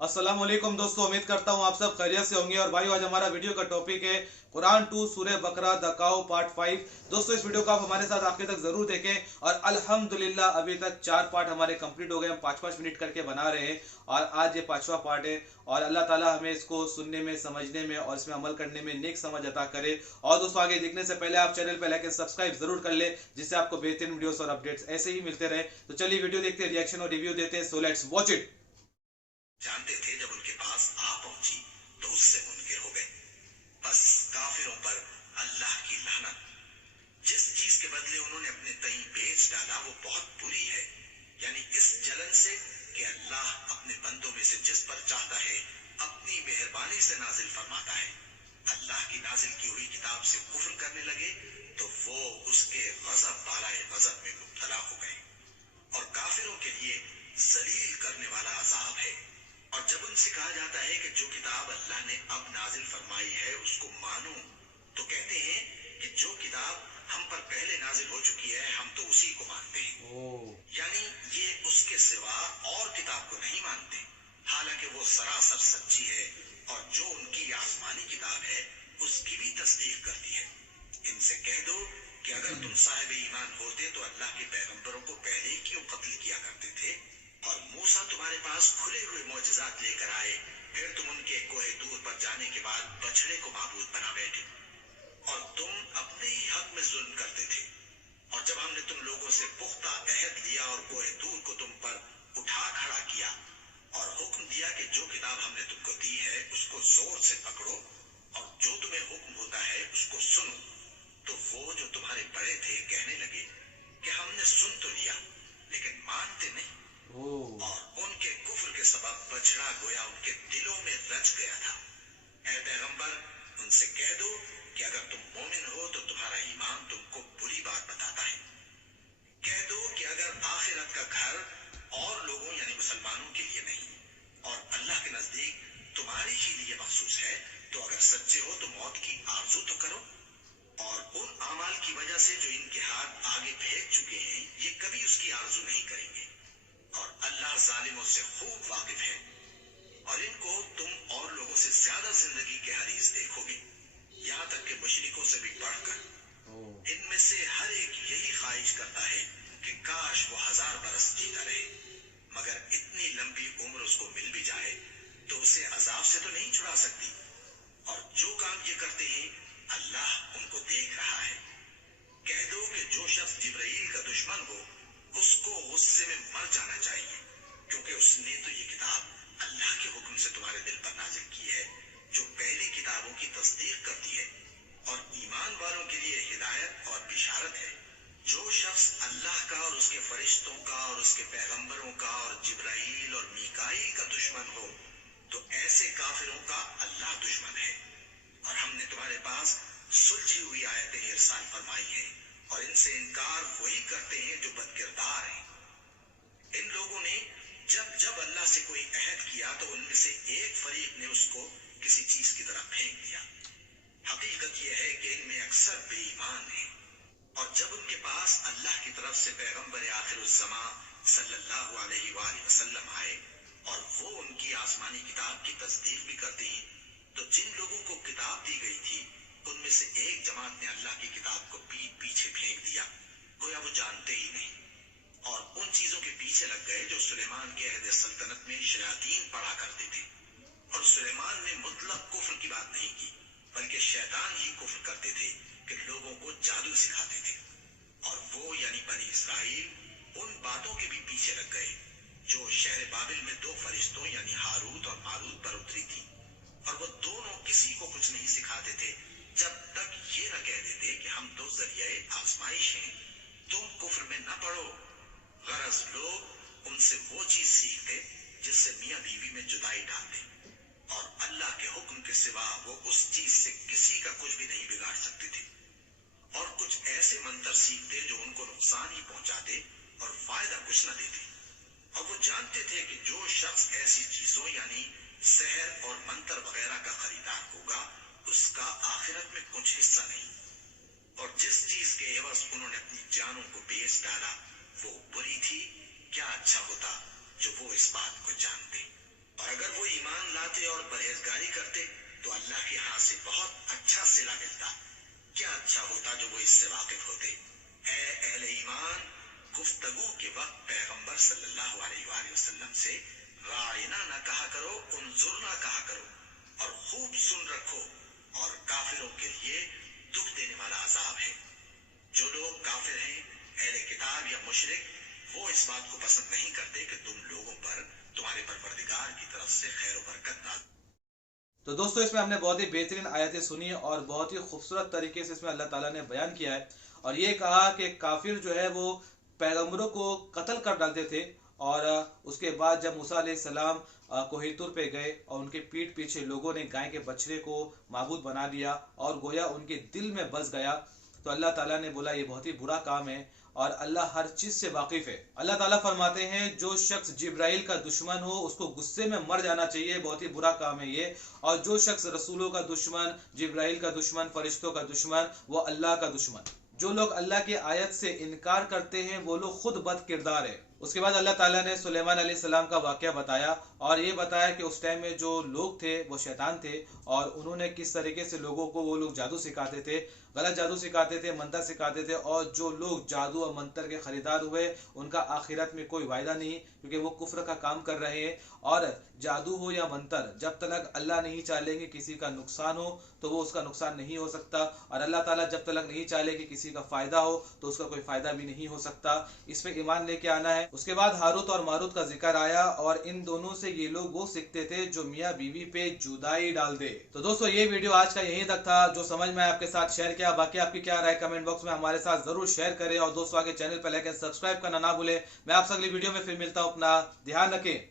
अस्सलाम वालेकुम दोस्तों, उम्मीद करता हूँ आप सब खैरियत से होंगे। और भाई आज हमारा वीडियो का टॉपिक है कुरान 2 सूरह बकरा द काउ पार्ट 5। दोस्तों इस वीडियो को आप हमारे साथ आखिर तक जरूर देखें। और अल्हम्दुलिल्लाह अभी तक 4 पार्ट हमारे कंप्लीट हो गए। हम 5-5 मिनट करके बना रहे हैं और आज ये 5वां पार्ट है। और अल्लाह ताला हमें इसको सुनने में, समझने में और इसमें अमल करने में नेक समझ अता करे। और दोस्तों आगे देखने से पहले आप चैनल पे लाइक एंड सब्सक्राइब जरूर कर ले, जिससे आपको बेहतरीन वीडियोस और अपडेट्स ऐसे ही मिलते रहे। तो चलिए वीडियो देखते हैं, रिएक्शन और रिव्यू देते हैं। So let's watch it. जानते थे जब उनके पास आ पहुंची तो उससे मुनकिर हो गए। बस काफिरों पर अल्लाह की लानत। जिस चीज के बदले उन्होंने अपने तई बेच डाला वो बहुत बुरी है, यानी इस जलन से कि अल्लाह अपने बंदों में से जिस पर चाहता है अपनी मेहरबानी से नाजिल फरमाता है। अल्लाह की नाजिल की हुई किताब से कुफ्र करने लगे तो वो उसके गजब बालाए गजब में मुब्तला हो गए। और काफिरों के लिए जलील करने वाला अजाब है। और जब उनसे कहा जाता है कि जो किताब अल्लाह ने अब नाजिल फरमाई है उसको मानो, तो कहते हैं कि जो किताब हम पर पहले नाजिल हो चुकी है हम तो उसी को मानते हैं। यानी ये उसके सिवा और किताब को नहीं मानते, हालांकि वो सरासर सच्ची है और जो उनकी आसमानी किताब है उसकी भी तस्दीक करती है। इनसे कह दो कि अगर तुम साहिब ईमान होते तो अल्लाह के पैगंबरों को पहले ही क्यों कत्ल किया करते थे। और मूसा तुम्हारे पास खुले हुए मोजज़ात लेकर आए, फिर तुम उनके कोहे दूर पर जाने के बाद बछड़े को माबूद बना बैठे और तुम अपने ही हक में जुल्म करते थे। और जब हमने तुम लोगों से पुख्ता अहद लिया और कोहे दूर को तुम पर उठा खड़ा किया और हुक्म दिया कि जो किताब हमने तुमको दी है उसको जोर से पकड़ो और जो तुम्हें हुक्म होता है उसको सुनो, तो वो जो तुम्हारे बड़े थे कहने लगे कि हमने सुन तो लिया लेकिन मानते नहीं। और उनके कुफ्र के सबब बछड़ा गोया उनके दिलों में रच गया था। ऐ पैगंबर, उनसे कह दो कि अगर तुम मोमिन हो तो तुम्हारा ईमान तुमको बुरी बात बताता है। कह दो कि अगर आखिरत का घर और लोगों यानी मुसलमानों के लिए नहीं और अल्लाह के नजदीक तुम्हारे ही लिए मखसूस है, तो अगर सच्चे हो तो मौत की आरजू तो करो। और उन अमाल की वजह से जो इनके हाथ आगे फेंक चुके हैं ये कभी उसकी आरजू नहीं करेंगे। और अल्लाह जालिमों से खूब वाकिफ है। और इनको तुम और लोगों से ज्यादा जिंदगी के हरीज देखोगे, यहाँ तक कि मुशरिकों से भी बढ़कर। इनमें से हर एक यही ख्वाहिश करता है कि काश वो 1000 बरस जीता रहे, मगर इतनी लंबी उम्र उसको मिल भी जाए तो उसे अजाब से तो नहीं छुड़ा सकती। और जो काम ये करते हैं अल्लाह उनको देख रहा है। कह दो कि जो शख्स जिब्राइल का दुश्मन हो उसको गुस्से में मर जाना चाहिए, क्योंकि उसने तो ये किताब अल्लाह के हुक्म से तुम्हारे दिल पर नाजिल की है जो पहली किताबों की तस्दीक करती है और ईमान वालों के लिए हिदायत और बिशारत है। जो शख्स अल्लाह का और उसके फरिश्तों का और उसके पैगंबरों का और जिब्राइल और मीकाईल का दुश्मन हो तो ऐसे काफिरों का अल्लाह दुश्मन है। और हमने तुम्हारे पास सुलझी हुई आयतें इरसाल फरमाई है और इनसे इनकार वही करते हैं जो बदकिरदार हैं। इन लोगों ने जब जब अल्लाह से कोई अहद किया तो उनमें से एक फरीक ने उसको किसी चीज की तरफ फेंक दिया। हकीकत यह है कि इनमें अक्सर बेईमान है। और जब उनके पास अल्लाह की तरफ से पैगंबर आखिरुज़्ज़मा सल्लल्लाहु अलैहि वसल्लम आए और वो उनकी आसमानी किताब की तस्दीक भी करते हैं, तो जिन लोगों को किताब दी गई थी उनमें से एक जमात ने अल्लाह की किताब को पीठ पीछे फेंक दिया, गोया वो जानते ही नहीं, और उन चीजों के पीछे लग गए जो सुलेमान के अहद सल्तनत में शयातीन पढ़ा करते थे। और सुलेमान ने मुतलक कुफ्र की बात नहीं की, बल्कि शैतान ही कुफ्र करते थे कि लोगों को जादू सिखाते थे। और वो यानी बनी इसराइल उन बातों के भी पीछे लग गए जो शहर बाबिल में 2 फरिश्तों यानी हारूत और मारूत पर उतरी थी। और वो दोनों किसी को कुछ नहीं सिखाते थे जब तक ये न कह देते कि हम तो जरिए आजमाइश हैं, तुम कुफ्र में न पड़ो। गरज लोग उनसे वो चीज सीखते जिससे मियां बीवी में जुदाई डालते, और अल्लाह के हुक्म के सिवा वो उस चीज से किसी का कुछ भी नहीं बिगाड़ सकते थे। और कुछ ऐसे मंत्र सीखते जो उनको नुकसान ही पहुंचाते और फायदा कुछ न देते। और वो जानते थे कि जो शख्स ऐसी चीजों यानी सहर और मंत्र वगैरह का खरीदार होगा उसका आखिरत में कुछ हिस्सा नहीं। और जिस चीज के एवज उन्होंने अपनी जानों को बेच डाला वो बुरी थी। क्या अच्छा होता जो वो इस बात को जानते। और अगर वो ईमान लाते और परहेजगारी करते तो अल्लाह के यहाँ से बहुत अच्छा सिला मिलता। क्या अच्छा होता जो वो इससे वाकिफ होते। ऐ अहले ईमान, गुफ्तगू के वक्त पैगंबर सल्लल्लाहु अलैहि वसल्लम से रायना ना कहा करो, उन्जुरना कहा करो और खूब सुन रखो, और काफिरों के लिए दुख देने वाला अजाब है। जो लोग काफिर हैं, अहले किताब या मुशरिक, वो इस बात को पसंद नहीं करते कि तुम लोगों पर तुम्हारे परवरदिगार की तरफ से खैर व बरकत नाज़िल। तो दोस्तों इसमें हमने बहुत ही बेहतरीन आयतें सुनी और बहुत ही खूबसूरत तरीके से इसमें अल्लाह ताला ने बयान किया है और ये कहा कि काफिर जो है वो पैगंबरों को कत्ल कर डालते थे और उसके बाद जब मूसा अलैहिस्सलाम कोहिर तूर पे गए और उनके पीठ पीछे लोगों ने गाय के बछड़े को माबूद बना लिया और गोया उनके दिल में बस गया, तो अल्लाह ताला ने बोला ये बहुत ही बुरा काम है और अल्लाह हर चीज से वाकिफ है। अल्लाह ताला फरमाते हैं जो शख्स जिब्राइल का दुश्मन हो उसको गुस्से में मर जाना चाहिए, बहुत ही बुरा काम है ये। और जो शख्स रसूलों का दुश्मन, जिब्राइल का दुश्मन, फरिश्तों का दुश्मन, वो अल्लाह का दुश्मन। जो लोग अल्लाह की आयत से इनकार करते हैं वो लोग खुद बद किरदार है। उसके बाद अल्लाह ताला ने सुलेमान अलैहिस्सलाम का वाकया बताया और ये बताया कि उस टाइम में जो लोग थे वो शैतान थे और उन्होंने किस तरीके से लोगों को वो लोग जादू सिखाते थे, गलत जादू सिखाते थे, मंत्र सिखाते थे, और जो लोग जादू और मंत्र के खरीदार हुए उनका आखिरत में कोई वायदा नहीं, क्योंकि वो कुफ्र का काम कर रहे हैं। और जादू हो या मंत्र, जब तक अल्लाह नहीं चाहेंगे किसी का नुकसान हो तो वो उसका नुकसान नहीं हो सकता, और अल्लाह ताला जब तक नहीं चाहे कि किसी का फायदा हो तो उसका कोई फायदा भी नहीं हो सकता। इसमें ईमान लेके आना है। उसके बाद हारूत और मारूत का जिक्र आया और इन दोनों से ये लोग वो सीखते थे जो मियाँ बीवी पे जुदाई डाल दे। तो दोस्तों ये वीडियो आज का यहीं तक था, जो समझ में आपके साथ शेयर किया। बाकी आपकी क्या राय कमेंट बॉक्स में हमारे साथ जरूर शेयर करें और दोस्तों आगे चैनल पर लाइक एंड सब्सक्राइब करना ना भूले। मैं आपसे अगली वीडियो में फिर मिलता हूँ। अपना ध्यान रखें।